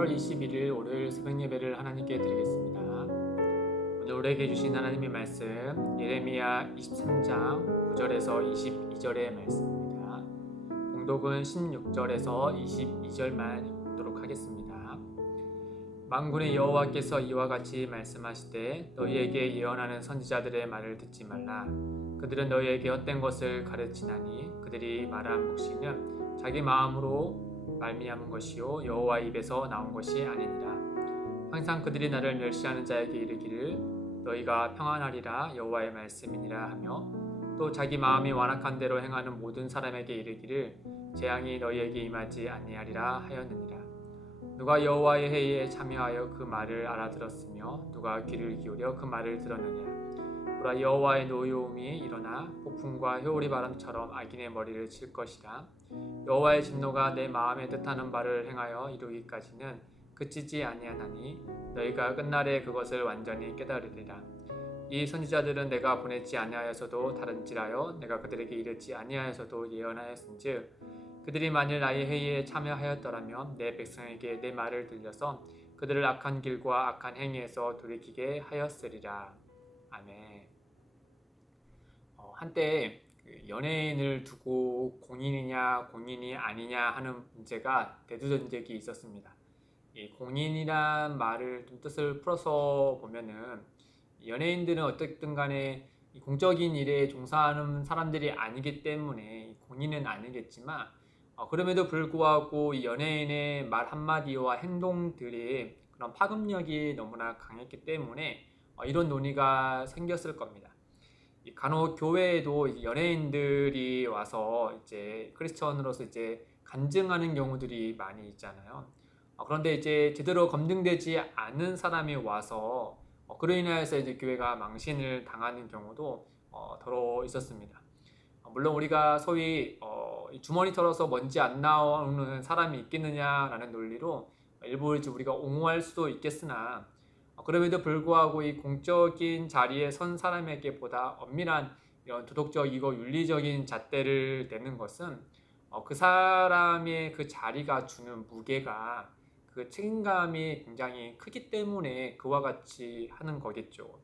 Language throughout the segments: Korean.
8월 21일 월요일 새벽 예배를 하나님께 드리겠습니다. 오늘 우리에게 주신 하나님의 말씀 예레미야 23장 9절에서 22절의 말씀입니다. 봉독은 16절에서 22절만 읽도록 하겠습니다. 만군의 여호와께서 이와 같이 말씀하시되 너희에게 예언하는 선지자들의 말을 듣지 말라. 그들은 너희에게 헛된 것을 가르치나니 그들이 말한 묵시는 자기 마음으로 말미암은 것이요 여호와 입에서 나온 것이 아니니라. 항상 그들이 나를 멸시하는 자에게 이르기를 너희가 평안하리라 여호와의 말씀이니라 하며 또 자기 마음이 완악한 대로 행하는 모든 사람에게 이르기를 재앙이 너희에게 임하지 아니하리라 하였느니라. 누가 여호와의 회의에 참여하여 그 말을 알아들었으며 누가 귀를 기울여 그 말을 들었느냐. 보라 여호와의 노여움이 일어나 폭풍과 회오리 바람처럼 악인의 머리를 칠 것이라. 여호와의 진노가 내 마음에 뜻하는 바를 행하여 이루기까지는 그치지 아니하나니 너희가 끝날에 그것을 완전히 깨달으리라. 이 선지자들은 내가 보내지 아니하여서도 다른지라여 내가 그들에게 이르지 아니하여서도 예언하였은즉 그들이 만일 나의 회의에 참여하였더라면 내 백성에게 내 말을 들려서 그들을 악한 길과 악한 행위에서 돌이키게 하였으리라. 아멘. 한때 연예인을 두고 공인이냐 공인이 아니냐 하는 문제가 대두전적이 있었습니다. 이 공인이란 말을 좀 뜻을 풀어서 보면은 연예인들은 어쨌든 간에 공적인 일에 종사하는 사람들이 아니기 때문에 공인은 아니겠지만 그럼에도 불구하고 이 연예인의 말 한마디와 행동들이 그런 파급력이 너무나 강했기 때문에 이런 논의가 생겼을 겁니다. 간혹 교회에도 연예인들이 와서 이제 크리스천으로서 이제 간증하는 경우들이 많이 있잖아요. 그런데 이제 제대로 검증되지 않은 사람이 와서 그로 인하여서 이제 교회가 망신을 당하는 경우도 더러 있었습니다. 물론 우리가 소위 주머니 털어서 먼지 안 나오는 사람이 있겠느냐라는 논리로 일부 이제 우리가 옹호할 수도 있겠으나 그럼에도 불구하고 이 공적인 자리에 선 사람에게 보다 엄밀한 이런 도덕적이고 윤리적인 잣대를 내는 것은 그 사람의 그 자리가 주는 무게가 그 책임감이 굉장히 크기 때문에 그와 같이 하는 거겠죠.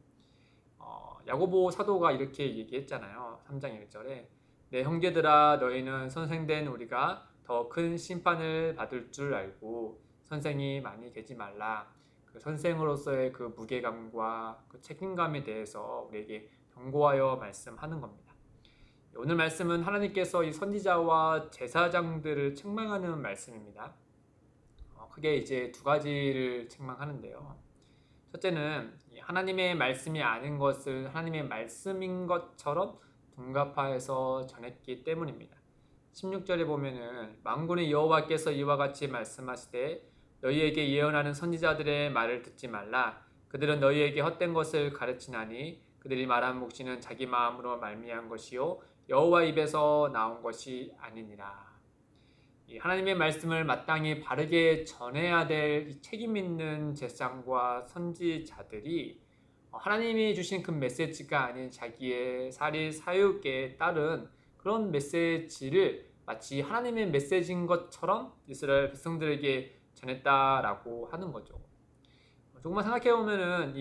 야고보 사도가 이렇게 얘기했잖아요. 3장 1절에 내 형제들아 너희는 선생된 우리가 더 큰 심판을 받을 줄 알고 선생이 많이 되지 말라. 그 선생으로서의 그 무게감과 그 책임감에 대해서 우리에게 경고하여 말씀하는 겁니다. 오늘 말씀은 하나님께서 이 선지자와 제사장들을 책망하는 말씀입니다. 크게 이제 두 가지를 책망하는데요. 첫째는 하나님의 말씀이 아닌 것을 하나님의 말씀인 것처럼 둔갑화해서 전했기 때문입니다. 16절에 보면은 만군의 여호와께서 이와 같이 말씀하시되 너희에게 예언하는 선지자들의 말을 듣지 말라. 그들은 너희에게 헛된 것을 가르치나니 그들이 말한 묵시는 자기 마음으로 말미암은 것이요 여호와 입에서 나온 것이 아니니라. 하나님의 말씀을 마땅히 바르게 전해야 될 책임 있는 제사장과 선지자들이 하나님이 주신 그 메시지가 아닌 자기의 사리 사욕에 따른 그런 메시지를 마치 하나님의 메시지인 것처럼 이스라엘 백성들에게 전했다라고 하는 거죠. 조금만 생각해보면은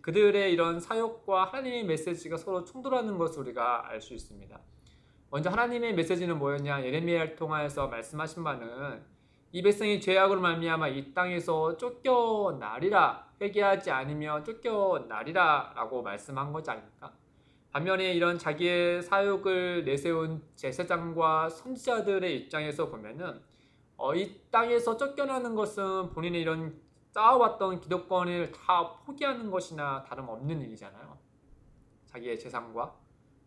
그들의 이런 사역과 하나님의 메시지가 서로 충돌하는 것을 우리가 알 수 있습니다. 먼저 하나님의 메시지는 뭐였냐? 예레미야를 통하여서 말씀하신 바는 이 백성이 죄악으로 말미암아 이 땅에서 쫓겨나리라, 회개하지 않으면 쫓겨나리라 라고 말씀한 거지 않습니까? 반면에 이런 자기의 사역을 내세운 제사장과 선지자들의 입장에서 보면은 이 땅에서 쫓겨나는 것은 본인의 이런 쌓아왔던 기득권을 다 포기하는 것이나 다름없는 일이잖아요. 자기의 재산과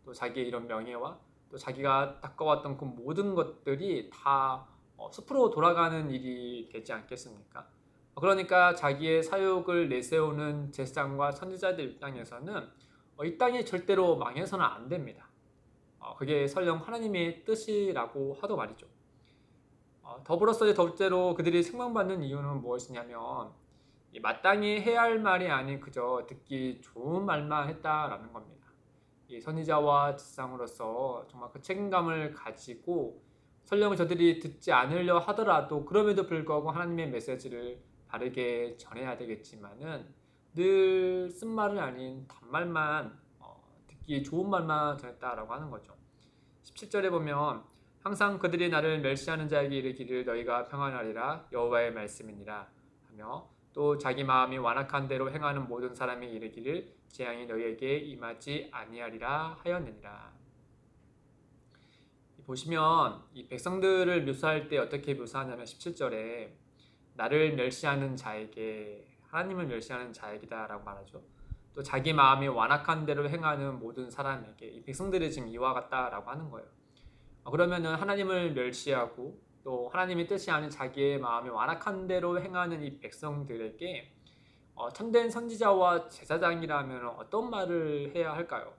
또 자기의 이런 명예와 또 자기가 닦아왔던 그 모든 것들이 다 숲으로 돌아가는 일이 되지 않겠습니까? 그러니까 자기의 사역을 내세우는 제사장과 선지자들 입장에서는 이 땅이 절대로 망해서는 안 됩니다. 그게 설령 하나님의 뜻이라고 하도 말이죠. 더불어서 둘째로 그들이 책망받는 이유는 무엇이냐면 마땅히 해야 할 말이 아닌 그저 듣기 좋은 말만 했다라는 겁니다. 이 선지자와 제사장으로서 정말 그 책임감을 가지고 설령 저들이 듣지 않으려 하더라도 그럼에도 불구하고 하나님의 메시지를 바르게 전해야 되겠지만은 늘 쓴말은 아닌 단말만 듣기 좋은 말만 전했다라고 하는 거죠. 17절에 보면 항상 그들이 나를 멸시하는 자에게 이르기를 너희가 평안하리라 여호와의 말씀이니라 하며 또 자기 마음이 완악한 대로 행하는 모든 사람이 이르기를 재앙이 너희에게 임하지 아니하리라 하였느니라. 보시면 이 백성들을 묘사할 때 어떻게 묘사하냐면 17절에 나를 멸시하는 자에게 하나님을 멸시하는 자에게다 라고 말하죠. 또 자기 마음이 완악한 대로 행하는 모든 사람에게 이 백성들이 지금 이와 같다라고 하는 거예요. 그러면은 하나님을 멸시하고 또 하나님의 뜻이 아닌 자기의 마음이 완악한 대로 행하는 이 백성들에게 참된 선지자와 제사장이라면 어떤 말을 해야 할까요?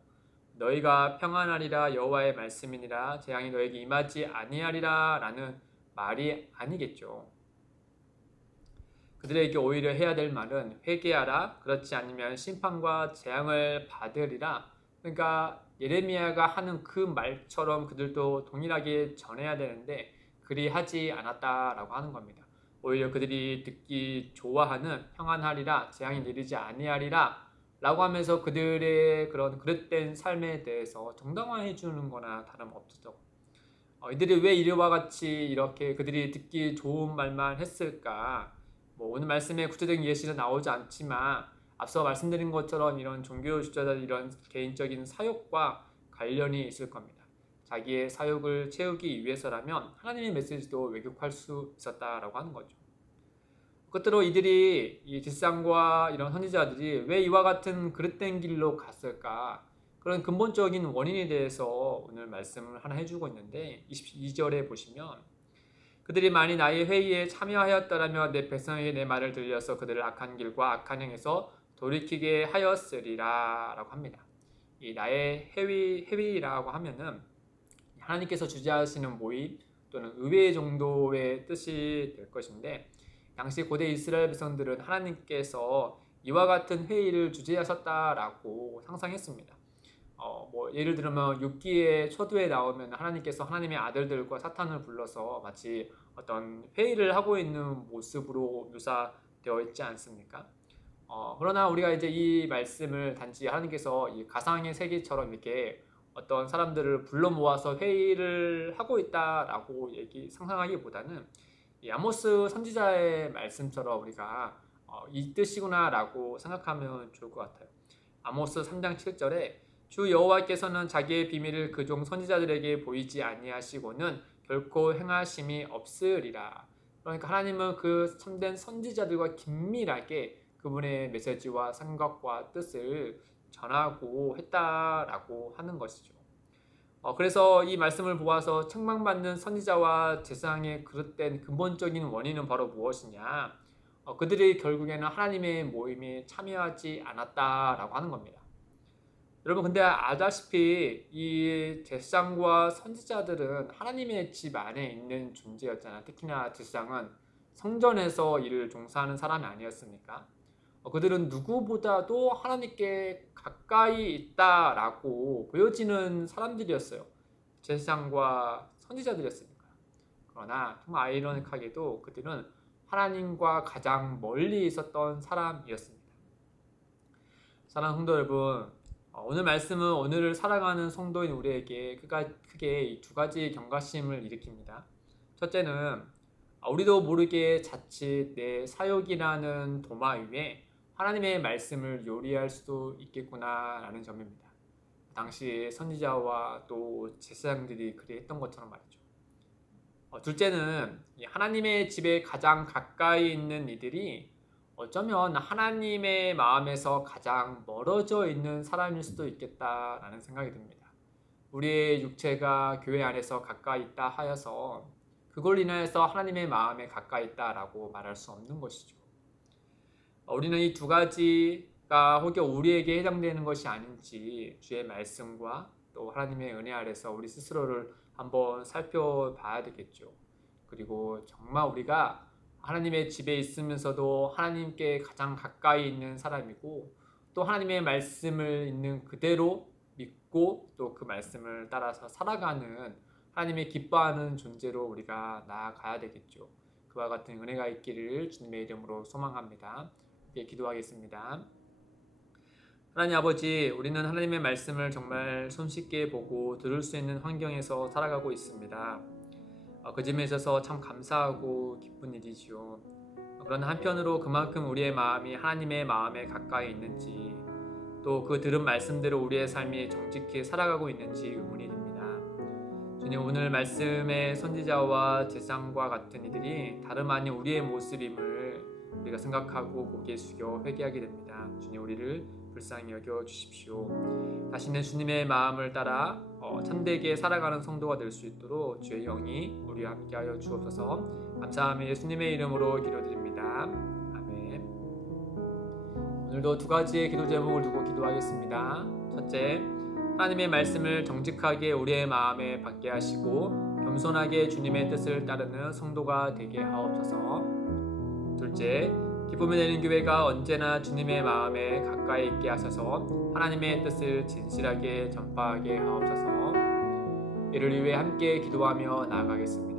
너희가 평안하리라 여호와의 말씀이니라 재앙이 너에게 임하지 아니하리라 라는 말이 아니겠죠. 그들에게 오히려 해야 될 말은 회개하라 그렇지 않으면 심판과 재앙을 받으리라. 그러니까 예레미야가 하는 그 말처럼 그들도 동일하게 전해야 되는데 그리 하지 않았다라고 하는 겁니다. 오히려 그들이 듣기 좋아하는 평안하리라 재앙이 내리지 아니하리라 라고 하면서 그들의 그런 그릇된 삶에 대해서 정당화해 주는 거나 다름없죠. 이들이 왜 이와 같이 이렇게 그들이 듣기 좋은 말만 했을까? 오늘 말씀에 구체적인 예시는 나오지 않지만 앞서 말씀드린 것처럼 이런 종교 주자들 이런 개인적인 사욕과 관련이 있을 겁니다. 자기의 사욕을 채우기 위해서라면 하나님의 메시지도 왜곡할 수 있었다라고 하는 거죠. 끝으로 이들이 이 뒷상과 이런 선지자들이 왜 이와 같은 그릇된 길로 갔을까? 그런 근본적인 원인에 대해서 오늘 말씀을 하나 해주고 있는데 22절에 보시면 그들이 많이 나의 회의에 참여하였더라면 내 백성에게 내 말을 들려서 그들을 악한 길과 악한 행에서 돌이키게 하였으리라 라고 합니다. 이 나의 회의라고 하면은 하나님께서 주재하시는 모임 또는 의회 정도의 뜻이 될 것인데 당시 고대 이스라엘 백성들은 하나님께서 이와 같은 회의를 주재하셨다라고 상상했습니다. 예를 들면 6기의 초두에 나오면 하나님께서 하나님의 아들들과 사탄을 불러서 마치 어떤 회의를 하고 있는 모습으로 묘사되어 있지 않습니까? 그러나 우리가 이제 이 말씀을 단지 하나님께서 이 가상의 세계처럼 이렇게 어떤 사람들을 불러 모아서 회의를 하고 있다라고 상상하기보다는 이 아모스 선지자의 말씀처럼 우리가 이 뜻이구나라고 생각하면 좋을 것 같아요. 아모스 3장 7절에 주 여호와께서는 자기의 비밀을 그종 선지자들에게 보이지 아니하시고는 결코 행하심이 없으리라. 그러니까 하나님은 그 참된 선지자들과 긴밀하게 그분의 메시지와 생각과 뜻을 전하고 했다라고 하는 것이죠. 그래서 이 말씀을 보아서 책망받는 선지자와 제사장의 그릇된 근본적인 원인은 바로 무엇이냐? 그들이 결국에는 하나님의 모임에 참여하지 않았다라고 하는 겁니다. 여러분 근데 아다시피 이 제사장과 선지자들은 하나님의 집 안에 있는 존재였잖아요. 특히나 제사장은 성전에서 일을 종사하는 사람이 아니었습니까? 그들은 누구보다도 하나님께 가까이 있다라고 보여지는 사람들이었어요. 제사장과 선지자들이었으니까. 그러나 정말 아이러니하게도 그들은 하나님과 가장 멀리 있었던 사람이었습니다. 사랑하는 성도 여러분, 오늘 말씀은 오늘을 살아가는 성도인 우리에게 크게 이 두 가지 경각심을 일으킵니다. 첫째는 우리도 모르게 자칫 내 사욕이라는 도마 위에 하나님의 말씀을 요리할 수도 있겠구나라는 점입니다. 당시 선지자와 또 제사장들이 그리 했던 것처럼 말이죠. 둘째는 하나님의 집에 가장 가까이 있는 이들이 어쩌면 하나님의 마음에서 가장 멀어져 있는 사람일 수도 있겠다라는 생각이 듭니다. 우리의 육체가 교회 안에서 가까이 있다 하여서 그걸 인하여서 하나님의 마음에 가까이 있다라고 말할 수 없는 것이죠. 우리는 이 두 가지가 혹여 우리에게 해당되는 것이 아닌지 주의 말씀과 또 하나님의 은혜 아래서 우리 스스로를 한번 살펴봐야 되겠죠. 그리고 정말 우리가 하나님의 집에 있으면서도 하나님께 가장 가까이 있는 사람이고 또 하나님의 말씀을 있는 그대로 믿고 또 그 말씀을 따라서 살아가는 하나님이 기뻐하는 존재로 우리가 나아가야 되겠죠. 그와 같은 은혜가 있기를 주님의 이름으로 소망합니다. 함께 기도하겠습니다. 하나님 아버지, 우리는 하나님의 말씀을 정말 손쉽게 보고 들을 수 있는 환경에서 살아가고 있습니다. 그 점에 있어서 참 감사하고 기쁜 일이지요. 그러나 한편으로 그만큼 우리의 마음이 하나님의 마음에 가까이 있는지, 또 그 들은 말씀대로 우리의 삶이 정직히 살아가고 있는지 의문이 듭니다. 주님, 오늘 말씀의 선지자와 제사장과 같은 이들이 다름 아닌 우리의 모습임을 우리가 생각하고 고개 숙여 회개하게 됩니다. 주님, 우리를 불쌍히 여겨 주십시오. 다시는 주님의 마음을 따라 참되게 살아가는 성도가 될 수 있도록 주의 영이 우리와 함께하여 주옵소서. 감사하며 예수님의 이름으로 기도드립니다. 아멘. 오늘도 두 가지의 기도 제목을 두고 기도하겠습니다. 첫째, 하나님의 말씀을 정직하게 우리의 마음에 받게 하시고 겸손하게 주님의 뜻을 따르는 성도가 되게 하옵소서. 둘째, 기쁨이 되는 교회가 언제나 주님의 마음에 가까이 있게 하셔서 하나님의 뜻을 진실하게 전파하게 하옵소서. 이를 위해 함께 기도하며 나아가겠습니다.